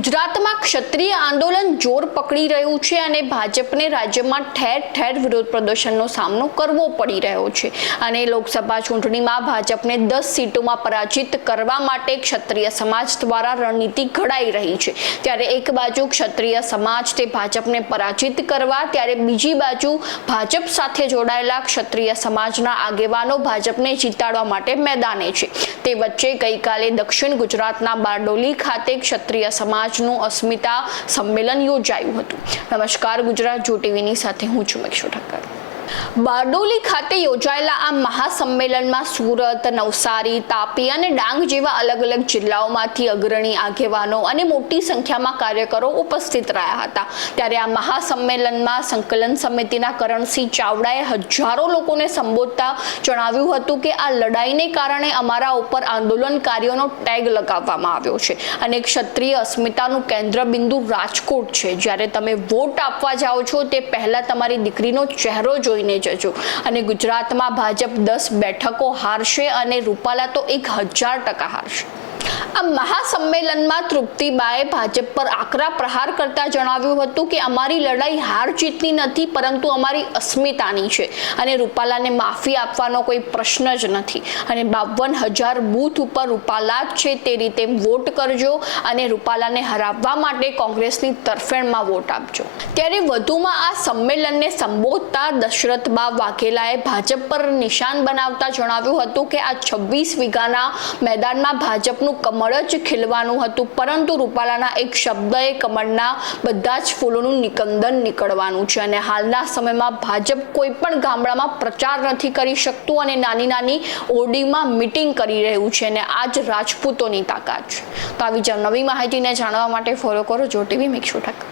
ગુજરાતમાં ક્ષત્રિય આંદોલન જોર પકડી રહ્યું છે અને ભાજપને રાજ્યમાં ઠેર ઠેર વિરોધ પ્રદર્શનનો સામનો કરવો પડી રહ્યો છે અને લોકસભા ચૂંટણીમાં ભાજપને 10 સીટોમાં પરાજિત કરવા માટે ક્ષત્રિય સમાજ દ્વારા રણનીતિ ઘડાઈ રહી છે। ત્યારે એક બાજુ ક્ષત્રિય સમાજ તે ભાજપને પરાજિત કરવા, ત્યારે બીજી બાજુ ભાજપ સાથે જોડાયેલા ક્ષત્રિય સમાજના આગેવાનો ભાજપને જીતાડવા માટે મેદાને છે। તે વચ્ચે ગઈકાલે દક્ષિણ ગુજરાતના બારડોલી ખાતે ક્ષત્રિય સમાજનું અસ્મિતા સંમેલન યોજાયું હતું। નમસ્કાર, ગુજરાત જો ટીવીની સાથે હું છું મેક્ષુ ઠક્કર। બારડોલી ખાતે યોજાયેલા આ મહાસંમેલનમાં સુરત, નવસારી, તાપી અને ડાંગ જેવા અલગ અલગ જિલ્લાઓમાંથી અગ્રણી આગેવાનો અને મોટી સંખ્યામાં કાર્યકરો ઉપસ્થિત રહ્યા હતા। ત્યારે આ મહાસંમેલનમાં સંકલન સમિતિના કરણસિંહ ચાવડાએ હજારો લોકોને સંબોધતા જણાવ્યું હતું કે આ લડાઈને કારણે અમારા ઉપર આંદોલનકારીઓનો ટેગ લગાવવામાં આવ્યો છે અને ક્ષત્રિય અસ્મિતાનું કેન્દ્રબિંદુ રાજકોટ છે। જ્યારે તમે વોટ આપવા જાઓ છો તે પહેલા તમારી દીકરીનો ચહેરો જોઈને જજો અને ગુજરાતમાં ભાજપ 10 બેઠકો હારશે અને રૂપાલા તો 1000% હારશે। આ મહાસંમેલનમાં તૃપ્તિબાએ ભાજપ પર આકરા પ્રહાર કરતા જણાવ્યું હતું કે અમારી લડાઈ હાર જીતની નથી, પરંતુ અમારી અસ્મિતાની છે અને રૂપાલાને માફી આપવાનો કોઈ પ્રશ્ન જ નથી અને 52,000 બૂથ ઉપર રૂપાલા જ છે તે રીતે વોટ કરજો અને રૂપાલાને હરાવવા માટે કોંગ્રેસની તરફેણમાં વોટ આપજો। ત્યારે વધુમાં આ સંમેલનને સંબોધતા દશરથબા વાઘેલાએ ભાજપ પર નિશાન બનાવતા જણાવ્યું હતું કે આ 26 વીઘાના મેદાનમાં ભાજપનું કમળ જ ખીલવાનું હતું, પરંતુ રૂપાલાના એક શબ્દએ કમળના બધા જ ફૂલોનું નિકંદન નીકળવાનું છે અને હાલના સમયમાં ભાજપ કોઈ પણ ગામડામાં પ્રચાર નથી કરી શકતું અને નાની નાની ઓરડીમાં મીટિંગ કરી રહ્યું છે અને આ જ રાજપૂતોની તાકાત છે। તો આવી જ નવી માહિતીને જાણવા માટે ફોલો કરો જો ટીવી મેક્ષુ ઠક્કર।